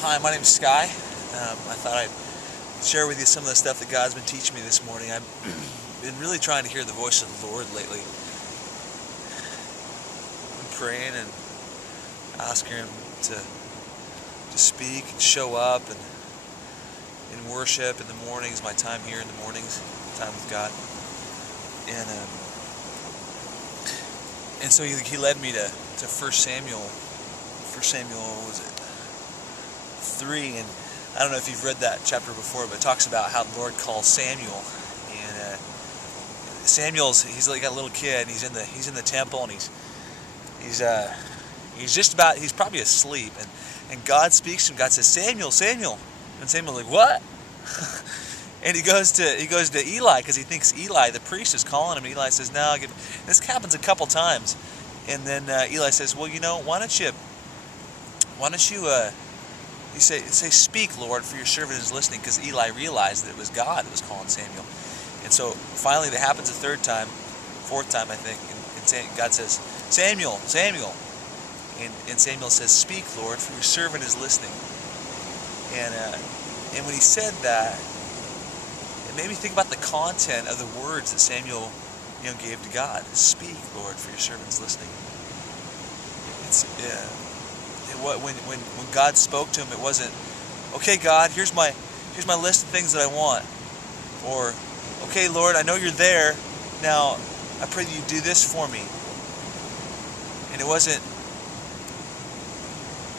Hi, my name's Sky. I thought I'd share with you some of the stuff that God's been teaching me this morning. I've been really trying to hear the voice of the Lord lately. I'm praying and asking Him to speak and show up, and in worship in the mornings, my time here in the mornings, time with God. And so he led me to 1 Samuel. 1 Samuel, what was it? 3, and I don't know if you've read that chapter before, but it talks about how the Lord calls Samuel. And he's like a little kid, and he's in the temple, and he's probably asleep, and God speaks to him. God says, Samuel, Samuel, and Samuel's like, what? And he goes to Eli, because he thinks Eli, the priest, is calling him. And Eli says, no. This happens a couple times, and then Eli says, well, why don't you say, speak, Lord, for your servant is listening, because Eli realized that it was God that was calling Samuel. And so finally that happens a third time, fourth time I think, and God says, Samuel, Samuel. And Samuel says, speak, Lord, for your servant is listening. And when he said that, it made me think about the content of the words that Samuel gave to God. Speak, Lord, for your servant's listening. When God spoke to him, it wasn't, okay, God, here's my list of things that I want, or, okay, Lord, I know you're there, now I pray that you do this for me. And it wasn't,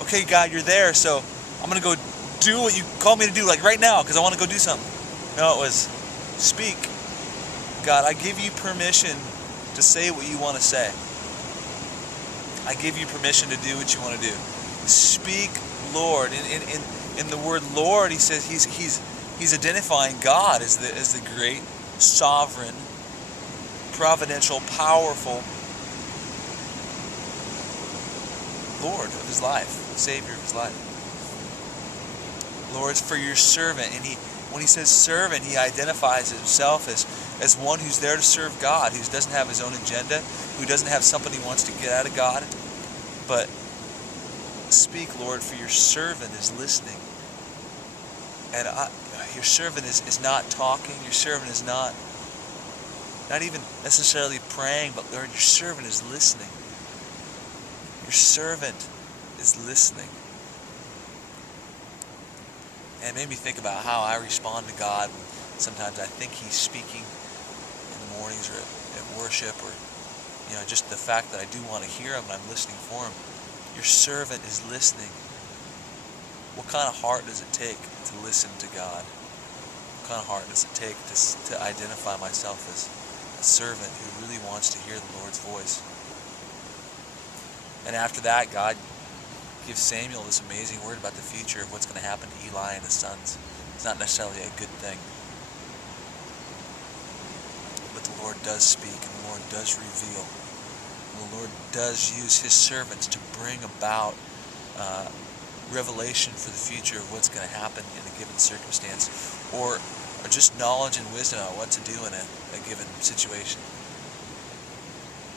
okay, God, you're there, so I'm going to go do what you call me to do, like right now, because I want to go do something. No, it was, speak, God, I give you permission to say what you want to say. I give you permission to do what you want to do. Speak, Lord. In the word Lord, he says he's identifying God as the great, sovereign, providential, powerful Lord of his life, Savior of his life. Lord, for your servant. And when he says servant, he identifies himself as one who's there to serve God, who doesn't have his own agenda, who doesn't have something he wants to get out of God, but speak, Lord, for your servant is listening. And your servant is not talking. Your servant is not even necessarily praying, but Lord, your servant is listening. Your servant is listening. And it made me think about how I respond to God. Sometimes I think He's speaking in the mornings or at worship, or just the fact that I do want to hear Him and I'm listening for Him. Your servant is listening. What kind of heart does it take to listen to God? What kind of heart does it take to identify myself as a servant who really wants to hear the Lord's voice? And after that, God gives Samuel this amazing word about the future of what's going to happen to Eli and his sons. It's not necessarily a good thing. But the Lord does speak, and the Lord does reveal. The Lord does use His servants to bring about revelation for the future of what's going to happen in a given circumstance, or just knowledge and wisdom on what to do in a given situation.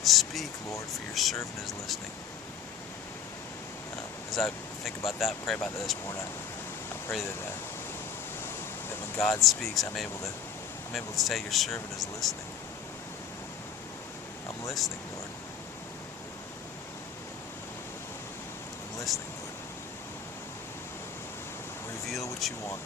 Speak, Lord, for your servant is listening. As I think about that, pray about that this morning, I pray that when God speaks, I'm able to say, your servant is listening. I'm listening, Lord. I'm listening, Lord. Reveal what you want.